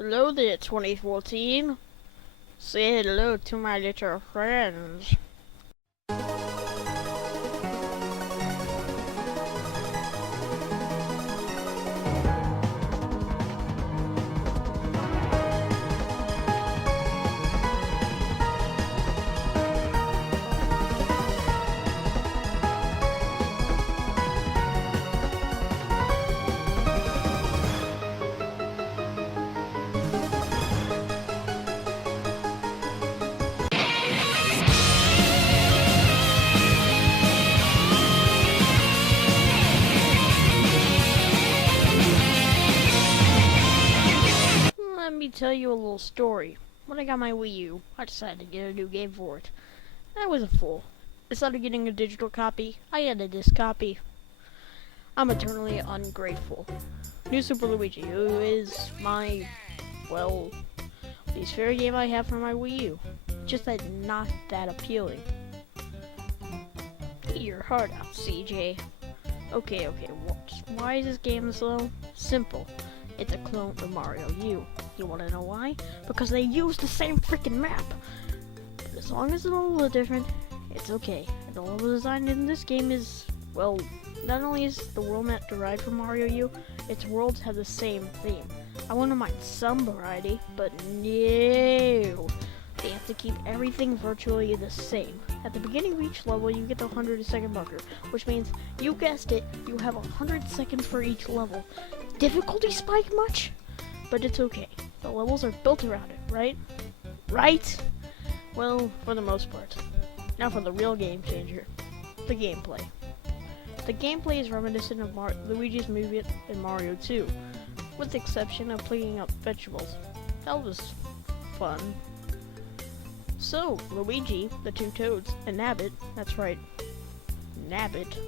Hello there, 2014. Say hello to my little friends. Let me tell you a little story. When I got my Wii U, I decided to get a new game for it. I was a fool. Instead of getting a digital copy, I had a disc copy. I'm eternally ungrateful. New Super Luigi, who is my, well, least favorite game I have for my Wii U. Just that not that appealing. Eat your heart out, CJ. Okay, why is this game slow? Simple. It's a clone of Mario U. You wanna know why? Because they use the same freaking map. But as long as it's a little different, it's okay. And the level design in this game is, well, not only is the world map derived from Mario U, its worlds have the same theme. I wouldn't mind some variety, but no. They have to keep everything virtually the same. At the beginning of each level, you get the 100-second marker, which means, you guessed it, you have 100 seconds for each level. Difficulty spike much? But it's okay. The levels are built around it, right? Right? Well, for the most part. Now for the real game changer. The gameplay. The gameplay is reminiscent of Luigi's movement in Mario 2, with the exception of picking up vegetables. That was fun. So, Luigi, the two Toads, and Nabbit, that's right, Nabbit,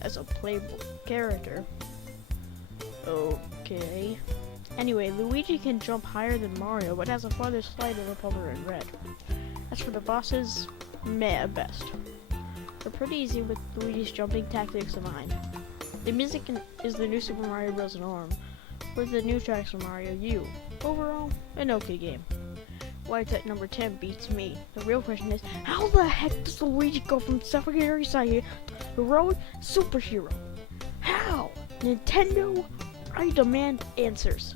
as a playable character. Okay. Anyway, Luigi can jump higher than Mario, but has a farther slide than Republic in Red. As for the bosses, meh at best. They're pretty easy with Luigi's jumping tactics in mind. The music is the new Super Mario Bros. Norm, with the new tracks from Mario U. Overall, an okay game. Why it's at number 10 beats me. The real question is, how the heck does Luigi go from secondary side to heroic superhero? How? Nintendo? I demand answers.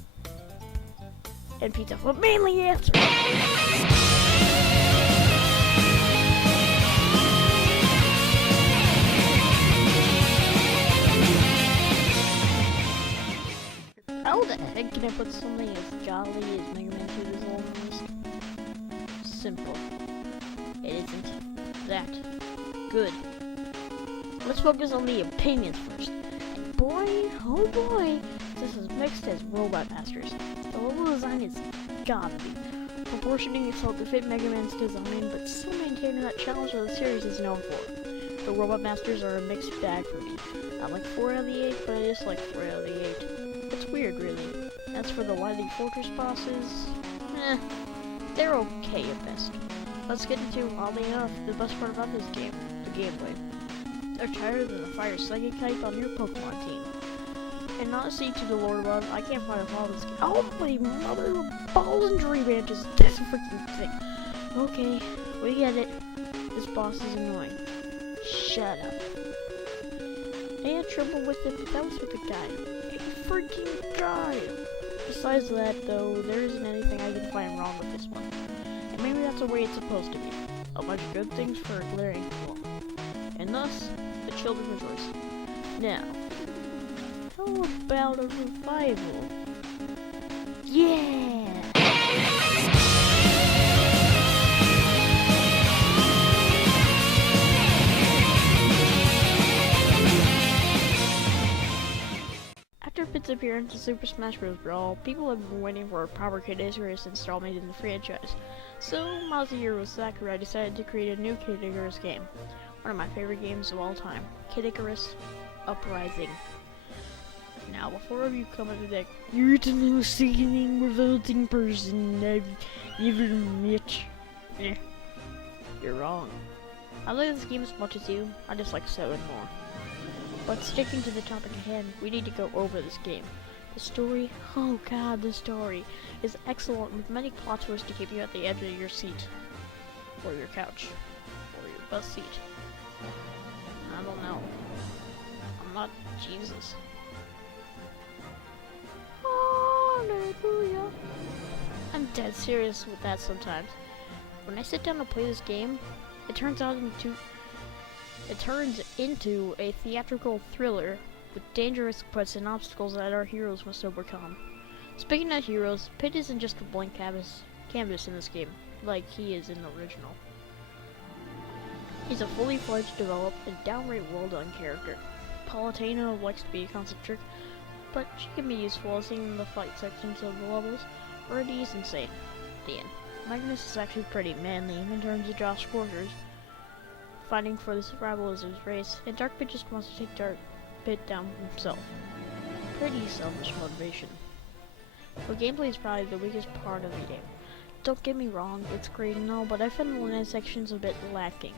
And pizza, but mainly answers. How the heck can I put something as jolly as Mega Man 2 this almost? Simple. It isn't that good. Let's focus on the opinions first. And boy, oh boy, this is mixed as Robot Masters. The level design is gotta be proportioning itself to fit Mega Man's design, but still maintaining that challenge that the series is known for. The Robot Masters are a mixed bag for me. I like 4 out of the 8, but I dislike 4 out of the 8. It's weird, really. As for the Wily Fortress bosses, they're okay at best. Let's get into, oddly enough, the best part about this game, the gameplay. They're tired than the fire psychic type on your Pokemon team. And not see to the Lord above, I can't find a flaw in this game. Oh my mother of balls and tree branches, this freaking thing. Okay, we get it. This boss is annoying. Shut up. I had trouble with it, but that was with a guy. A freaking guy! Besides that, though, there isn't anything I can find wrong with this one. And maybe that's the way it's supposed to be. A bunch of good things for a glaring flaw. And thus, the children rejoice. Now, how about a revival? Yeah! After Pit's appearance in Super Smash Bros. Brawl, people have been waiting for a proper Kid Icarus installment in the franchise. So, Masahiro Sakurai decided to create a new Kid Icarus game. One of my favorite games of all time. Kid Icarus Uprising. Now, before you come into that, you're the most sickening, revolting person I've ever met. You're wrong. I like this game as much as you, I just like 7 more. But sticking to the topic at hand, we need to go over this game. The story, oh god, the story is excellent with many plot twists to keep you at the edge of your seat. Or your couch. Or your bus seat. I don't know. I'm not Jesus. Hallelujah. I'm dead serious with that sometimes. When I sit down to play this game, it turns into a theatrical thriller with dangerous quests and obstacles that our heroes must overcome. Speaking of heroes, Pit isn't just a blank canvas in this game, like he is in the original. He's a fully fledged, developed, and downright well-done character. Palutena likes to be a constant trick, but she can be useful as seen in the fight sections of the levels. Already is insane. The end. Magnus is actually pretty manly in terms of Josh Quarters, fighting for the survival of his race, and Dark Pit just wants to take Dark Pit down himself. Pretty selfish motivation. The gameplay is probably the weakest part of the game. Don't get me wrong, it's great and all, but I found the land sections a bit lacking.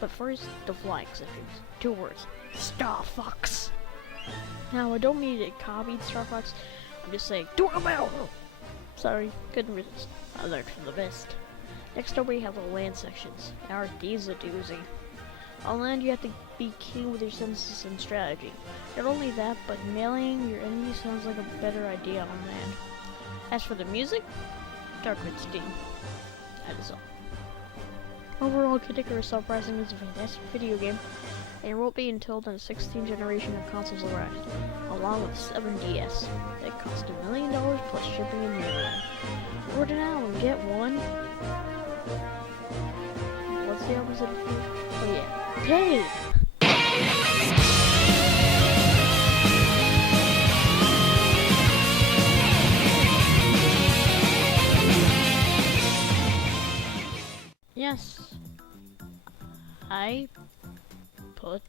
But first, the flying sections. 2 words. Star Fox! Now, I don't mean it copied Star Fox, I'm just saying, doorbell! Sorry, couldn't resist. I learned from the best. Next up we have the land sections. Aren't these a doozy? On land you have to be keen with your senses and strategy. Not only that, but meleeing your enemies sounds like a better idea on land. As for the music, Dark Pit's theme. That is all. Overall, Kid Icarus Uprising is a fantastic video game, and it won't be until the 16th generation of consoles arrives, along with 7DS. It cost $1 million plus shipping and handling. Order now and get one. What's the opposite of free? Oh yeah, paid! Yes, I put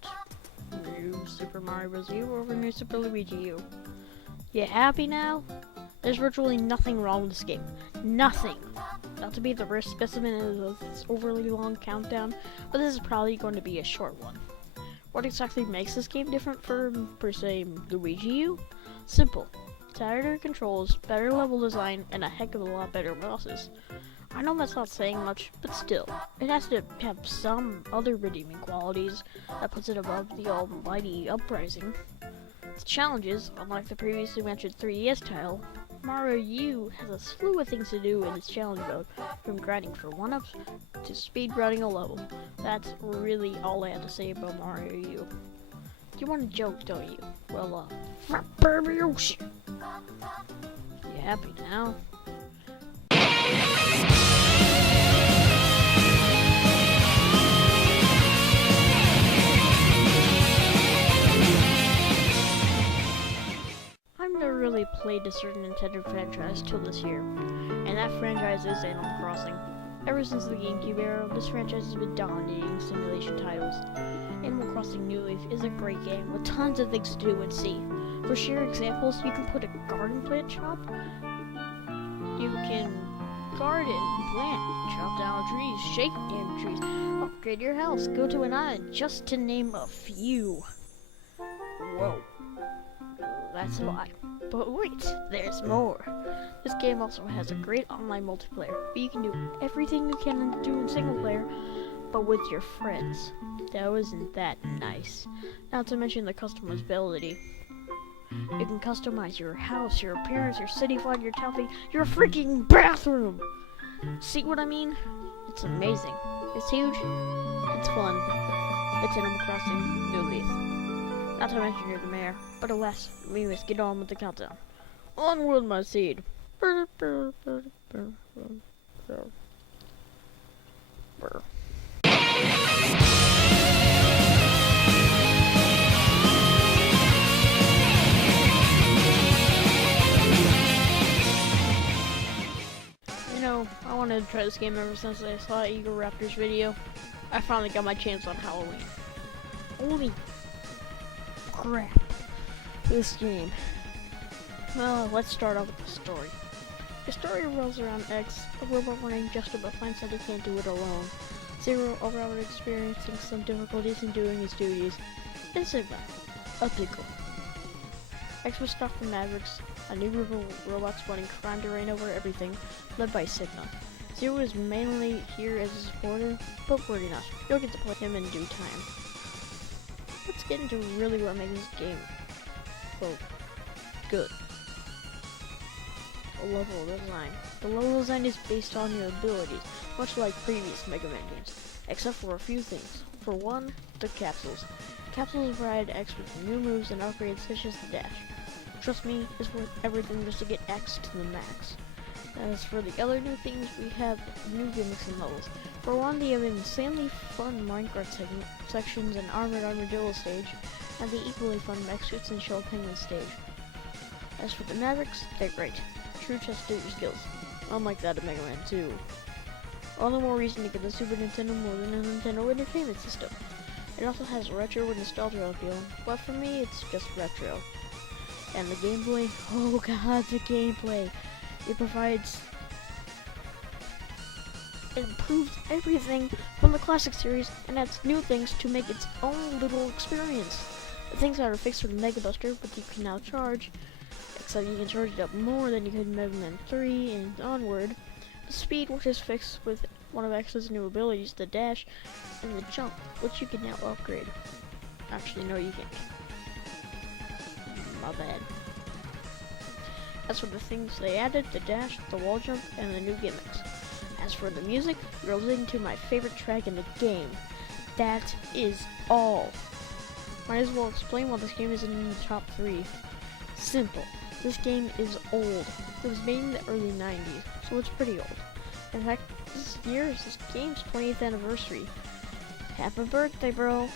New Super Mario Bros. U over New Super Luigi U. You happy now? There's virtually nothing wrong with this game. Nothing! Not to be the rare specimen of this overly long countdown, but this is probably going to be a short one. What exactly makes this game different from, per se, Luigi U? Simple. Tighter controls, better level design, and a heck of a lot better bosses. I know that's not saying much, but still, it has to have some other redeeming qualities that puts it above the almighty Uprising. The challenge is, unlike the previously mentioned 3DS title, Mario U has a slew of things to do in its challenge mode, from grinding for 1-ups to speedrunning a level. That's really all I have to say about Mario U. You want a joke, don't you? Well, baby ocean. You happy now? I've never really played a certain Nintendo franchise till this year, and that franchise is Animal Crossing. Ever since the GameCube era, this franchise has been dominating simulation titles. Animal Crossing New Leaf is a great game with tons of things to do and see. For sheer examples, you can put a garden plant shop, you can garden, plant, chop down trees, shake damn trees, upgrade your house, go to an island, just to name a few. Whoa. That's a lot. But wait, there's more. This game also has a great online multiplayer, but you can do everything you can do in single player, but with your friends. That wasn't that nice. Not to mention the customizability. You can customize your house, your appearance, your city flag, your town thing, your freaking bathroom! See what I mean? It's amazing. It's huge. It's fun. It's Animal Crossing New Leaf. Not to mention you're the mayor, but alas, we must get on with the countdown. Onward, my seed. You know, I wanted to try this game ever since I saw Eagle Raptor's video. I finally got my chance on Halloween. Holy crap. This game. Well, let's start off with the story. The story revolves around X, a robot named Justin, but finds that he can't do it alone. Zero, a robot experiencing some difficulties in doing his duties. And Sigma, a pickle. X was stopped from Mavericks, a new group of robots wanting crime to reign over everything, led by Sigma. Zero is mainly here as a supporter, but worry not, you'll get to play him in due time. Let's get into really what makes this game, well, good. The level design. The level design is based on your abilities, much like previous Mega Man games, except for a few things. For one, the capsules. Capsules provide X with new moves and upgrades such as the dash. Trust me, it's worth everything just to get X to the max. As for the other new things, we have new gimmicks and levels. For one, they have insanely fun Minecraft sections and Armored Armadillo stage, and the equally fun Mech Suits and Shell Penguin stage. As for the Mavericks, they're great. True test to your skills, unlike that of Mega Man 2. All the more reason to get the Super Nintendo more than a Nintendo Entertainment System. It also has retro and nostalgia appeal, but for me it's just retro. And the gameplay, oh god, the gameplay! It improves everything from the classic series and adds new things to make its own little experience. The things that are fixed for the Mega Buster, but you can now charge, except you can charge it up more than you could in Mega Man 3 and onward. The speed, which is fixed with one of X's new abilities, the dash, and the jump, which you can now upgrade. Actually, no, you can't. My bad. As for the things they added, the dash, the wall jump, and the new gimmicks. As for the music, you're listening to my favorite track in the game. That is all. Might as well explain why this game isn't in the top 3. Simple. This game is old. It was made in the early 90s, so it's pretty old. In fact, this year is this game's 20th anniversary. Happy birthday, bro!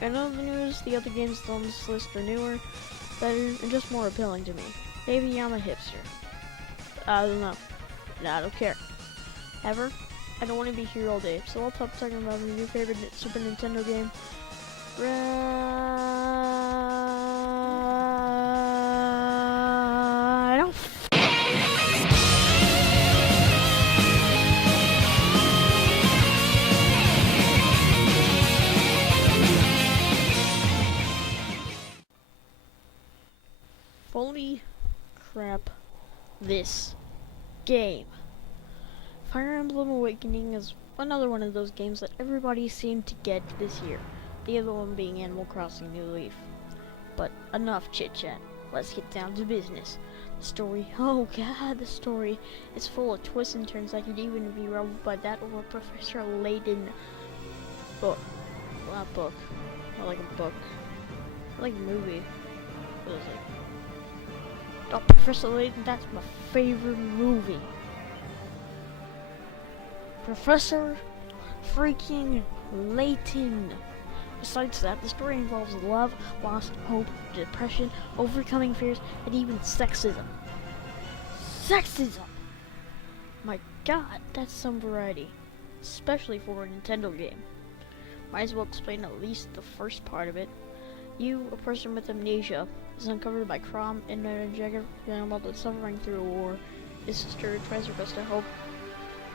I know the news, the other games on this list are newer, better, and just more appealing to me. Maybe I'm a hipster. I don't know. Nah, I don't care. Ever? I don't want to be here all day, so I'll stop talking about my new favorite Super Nintendo game. Right off. Holy crap, this game. Fire Emblem Awakening is another one of those games that everybody seemed to get this year. The other one being Animal Crossing New Leaf. But enough chit chat. Let's get down to business. The story, oh god, the story is full of twists and turns that could even be rivaled by that or Professor Layton book. Well, not book. I like a book. I like a movie. What is it? Oh, Professor Layton, that's my favorite movie. Professor freaking Layton. Besides that, the story involves love, loss, hope, depression, overcoming fears, and even sexism. Sexism! My god, that's some variety. Especially for a Nintendo game. Might as well explain at least the first part of it. You, a person with amnesia, is uncovered by Crom and a Jagger while suffering through a war. His sister tries her best to help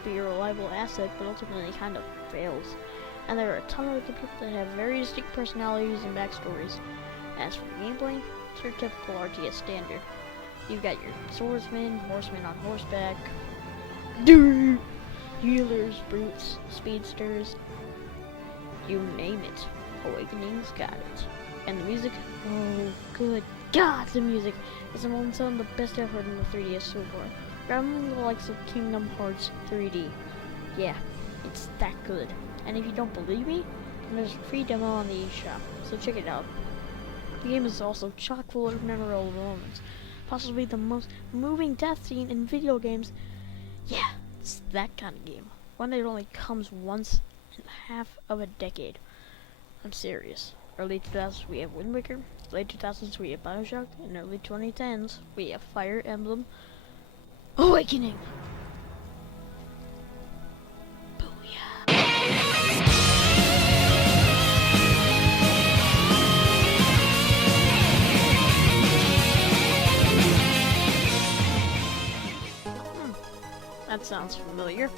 be a reliable asset, but ultimately kind of fails. And there are a ton of other people that have very distinct personalities and backstories. As for the gameplay, it's your typical RTS standard. You've got your swordsmen, horsemen on horseback, healers, brutes, speedsters, you name it. Awakening's got it. And the music, oh good god, the music is among some of the best I've heard in the 3DS so far. Rather the likes of Kingdom Hearts 3D. Yeah, it's that good. And if you don't believe me, there's a free demo on the eShop, so check it out. The game is also chock full of memorable moments, possibly the most moving death scene in video games. Yeah, it's that kind of game. One that only comes once in half of a decade. I'm serious. Early 2000s we have Wind Waker, late 2000s we have Bioshock, and early 2010s we have Fire Emblem Awakening. Booyah. That sounds familiar.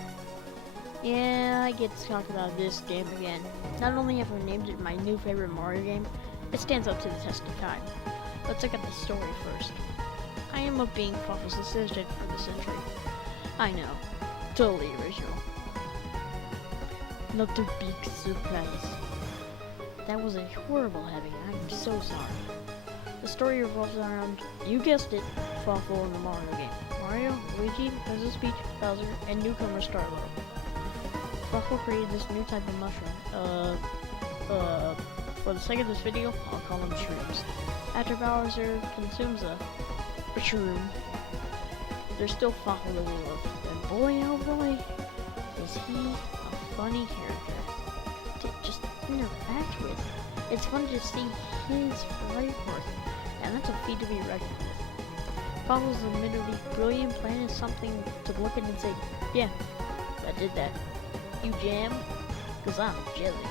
Yeah, I get to talk about this game again. Not only have I named it my new favorite Mario game, it stands up to the test of time. Let's look at the story first. I am a being Puffles assistant for the century. I know. Totally original. Not a big surprise. That was a horrible heading. I am so sorry. The story revolves around, you guessed it, Fawful in the Mario game. Mario, Luigi, Princess Peach, Bowser, and newcomer Starlo. Fawful created this new type of mushroom. For the sake of this video, I'll call them shrooms. After Bowser consumes a shroom, there's still Fawful to love. And boy, oh boy, is he a funny character to just interact with. It's fun to see his framework, and that's a feat to be reckoned with. Fawful's admittedly brilliant plan is something to look at and say, yeah, I did that. You jam? Cause I'm jelly.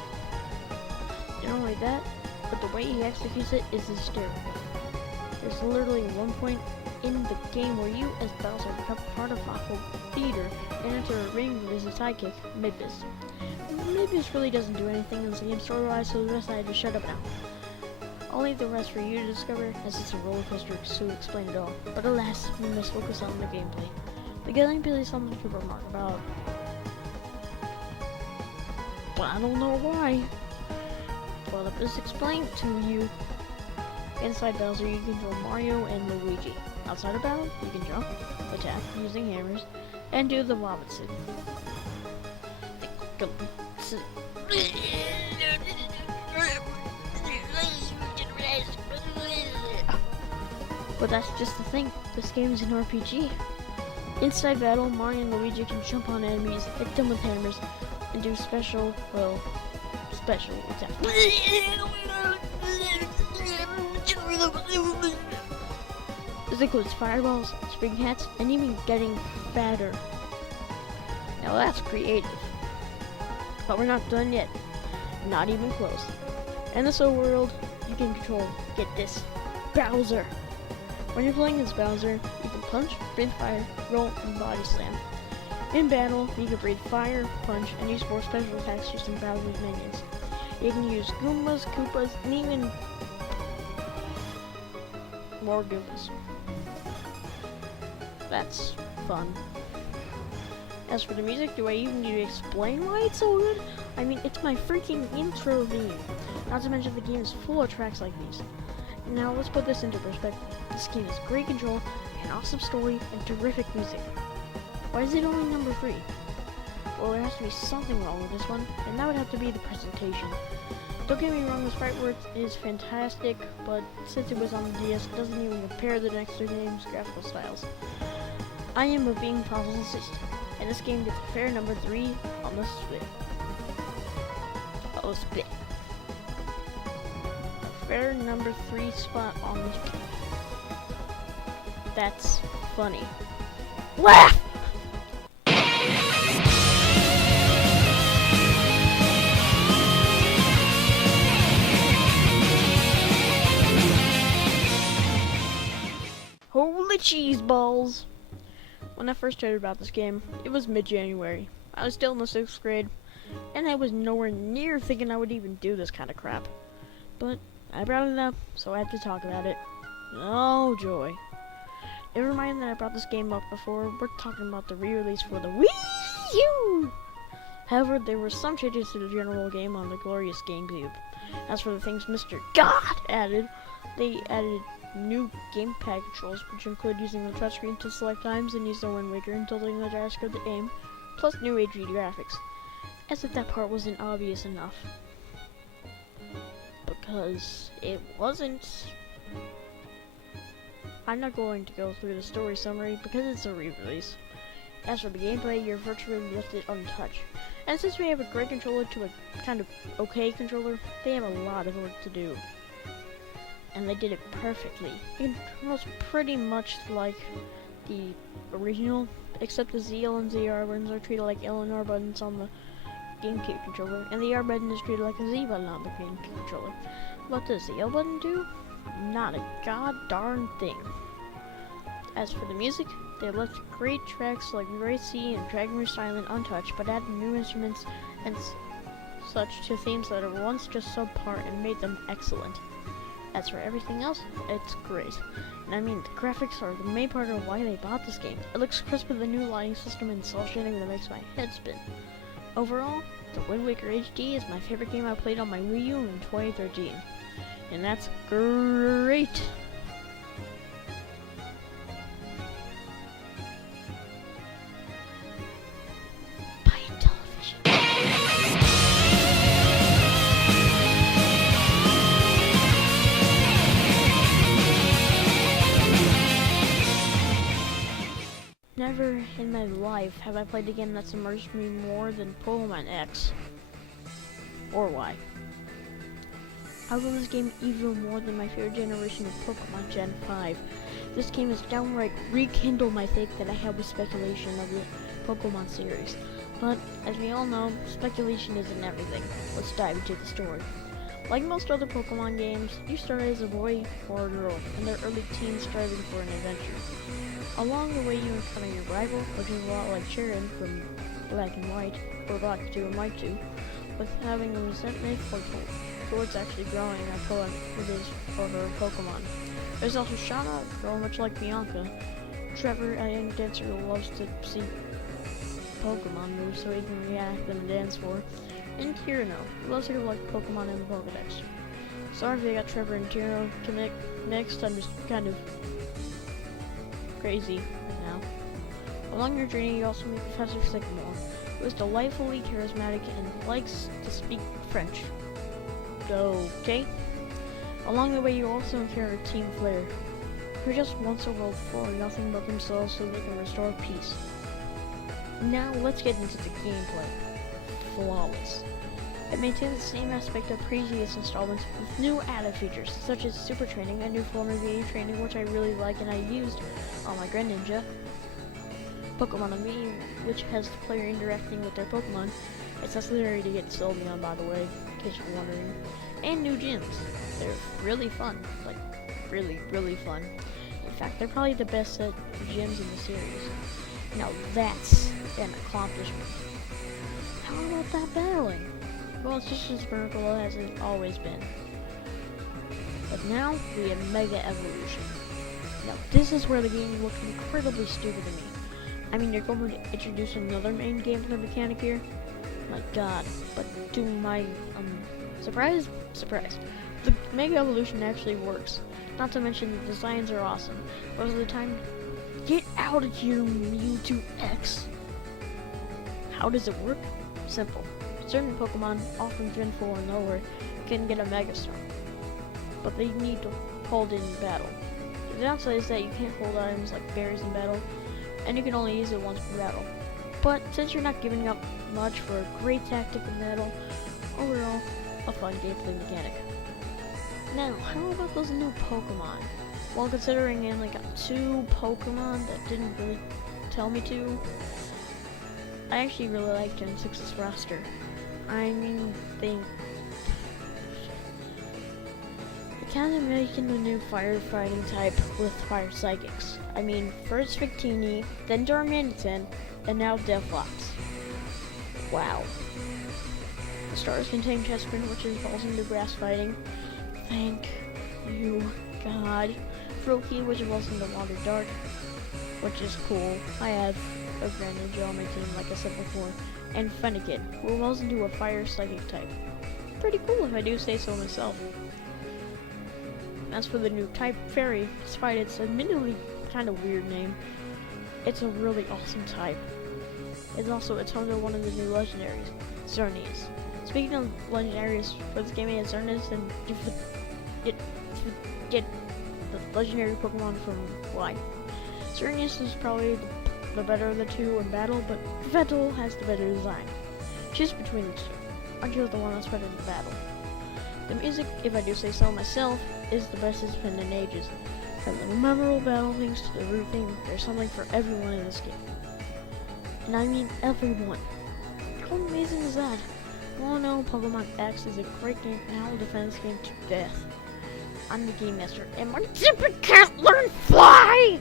Not only that, but the way he executes it is hysterical. There's literally one point in the game where you, as Bowser, become part of Fawful Theater and enter a ring with his sidekick, Midbus. Midbus really doesn't do anything in this game story-wise, so the rest I had to shut up now. I'll leave the rest for you to discover, as it's a roller coaster to explain it all. But alas, we must focus on the gameplay. The gameplay is something to remark about. But I don't know why. Well, I'll just explain to you. Inside Bowser, you control Mario and Luigi. Outside of battle, you can jump, attack using hammers, and do the Wobbit Suit. But that's just the thing. This game is an RPG. Inside battle, Mario and Luigi can jump on enemies, hit them with hammers, and do special attacks. This includes fireballs, spring hats, and even getting fatter. Now that's creative. But we're not done yet. Not even close. In this world, you can control, get this, Bowser. When you're playing as Bowser, you can punch, breathe fire, roll, and body slam. In battle, you can breathe fire, punch, and use more special attacks using Bowser's minions. You can use Goombas, Koopas, and even more Goombas. That's fun. As for the music, do I even need to explain why it's so good? I mean, it's my freaking intro theme. Not to mention the game is full of tracks like these. Now let's put this into perspective. This game has great control, an awesome story, and terrific music. Why is it only number 3? Well, there has to be something wrong with this one, and that would have to be the presentation. Don't get me wrong, the sprite work is fantastic, but since it was on the DS, it doesn't even compare to the next two games' graphical styles. I am a being Puzzle assistant, and this game gets a fair number 3 on the split. Split. A fair number 3 spot on the split. That's funny. Laugh! Holy cheese balls! When I first heard about this game, it was mid-January. I was still in the 6th grade, and I was nowhere near thinking I would even do this kind of crap. But I brought it up, so I have to talk about it. Oh joy. Never mind that I brought this game up before, we're talking about the re-release for the Wii U! However, there were some changes to the general game on the glorious GameCube. As for the things Mr. God added, they added new gamepad controls, which include using the touchscreen to select times and use the Wind Waker and tilting the gyroscope to aim, plus new HD graphics. As if that part wasn't obvious enough. Because it wasn't. I'm not going to go through the story summary because it's a re-release. As for the gameplay, you're virtually left it untouched. And since we have a great controller to a kind of okay controller, they have a lot of work to do. And they did it perfectly. It controls pretty much like the original, except the ZL and ZR buttons are treated like L and R buttons on the GameCube controller, and the R button is treated like a Z button on the GameCube controller. What does the L button do? Not a god darn thing. As for the music, they left great tracks like Great Sea and Dragon Rouge Island untouched, but added new instruments and such to themes that were once just subpar and made them excellent. As for everything else, it's great. And I mean, the graphics are the main part of why they bought this game. It looks crisp with the new lighting system and cel shading that makes my head spin. Overall, The Wind Waker HD is my favorite game I played on my Wii U in 2013. And that's great! Buying television. Never in my life have I played a game that's immersed me more than Pokemon X. Or Y. I love this game even more than my favorite generation of Pokemon Gen 5. This game has downright rekindled my faith that I had with speculation of the Pokemon series. But, as we all know, speculation isn't everything. Let's dive into the story. Like most other Pokemon games, you start as a boy or a girl, in their early teens striving for an adventure. Along the way you encounter your rival, which is a lot like Sharon from Black and White, or Black 2 and White 2, with having a resentment towards actually growing a poem with his or her Pokemon. There's also Shauna, a girl much like Bianca. Trevor, a young dancer who loves to see Pokemon moves so he can react them and dance for. And Tierno, who loves to collect Pokemon in the Pokedex. Sorry if I got Trevor and Tierno mixed, I'm just kind of crazy right now. Along your journey, you also meet Professor Sycamore, who is delightfully charismatic and likes to speak French. Okay? Along the way, you also encounter Team Flare, who just wants a world full of nothing but themselves so they can restore peace. Now, let's get into the gameplay. Flawless. It maintains the same aspect of previous installments with new added features, such as Super Training, a new form of VA training which I really like and I used on my Greninja. Pokemon on me, which has the player interacting with their Pokemon. It's necessary to get Sylveon, by the way, in case you're wondering. And new gyms. They're really fun. Like, really, really fun. In fact, they're probably the best set of gyms in the series. Now that's an accomplishment. How about that battling? Well, it's just as vertical as it always been. But now, we have Mega Evolution. Now, this is where the game looked incredibly stupid to me. I mean, you're going to introduce another main gameplay mechanic here? My god. But to my, surprise, the Mega Evolution actually works. Not to mention the designs are awesome. Most of the time, get out of here, Mewtwo X! How does it work? Simple. Certain Pokemon, often Gen 4 and lower, can get a Mega Storm, but they need to hold it in battle. The downside is that you can't hold items like berries in battle, and you can only use it once per battle. But since you're not giving up much for a great tactic in battle, overall, a fun gameplay mechanic. Now, how about those new Pokemon? Well, considering I only got 2 Pokemon that didn't really tell me to, I actually really like Gen 6's roster. I mean, they kind of making the new firefighting type with Fire Psychics. I mean, first Victini, then Darmanitan, and now Devlox. Wow. The stars contain Chespin, which evolves into grass fighting. Thank you, God. Froakie, which evolves into Water Dart, which is cool. I have a Greninja on my team, like I said before. And Fennekin, who evolves into a Fire Psychic type. Pretty cool if I do say so myself. As for the new type Fairy, despite its admittedly kind of weird name, it's a really awesome type. It's also home to one of the new legendaries, Xerneas. Speaking of legendaries, for this game it has Xerneas and get the legendary Pokemon from Y. Xerneas is probably the better of the two in battle, but Yveltal has the better design. Choose between the two. I chose the one that's better in battle. The music, if I do say so myself, is the best it's been in ages. From the memorable battle things to the root theme, there's something for everyone in this game. And I mean everyone. How amazing is that? Well, no, Pokemon X is a great game and I will defend this game to death. I'm the Game Master, and my Zipper can't learn fly!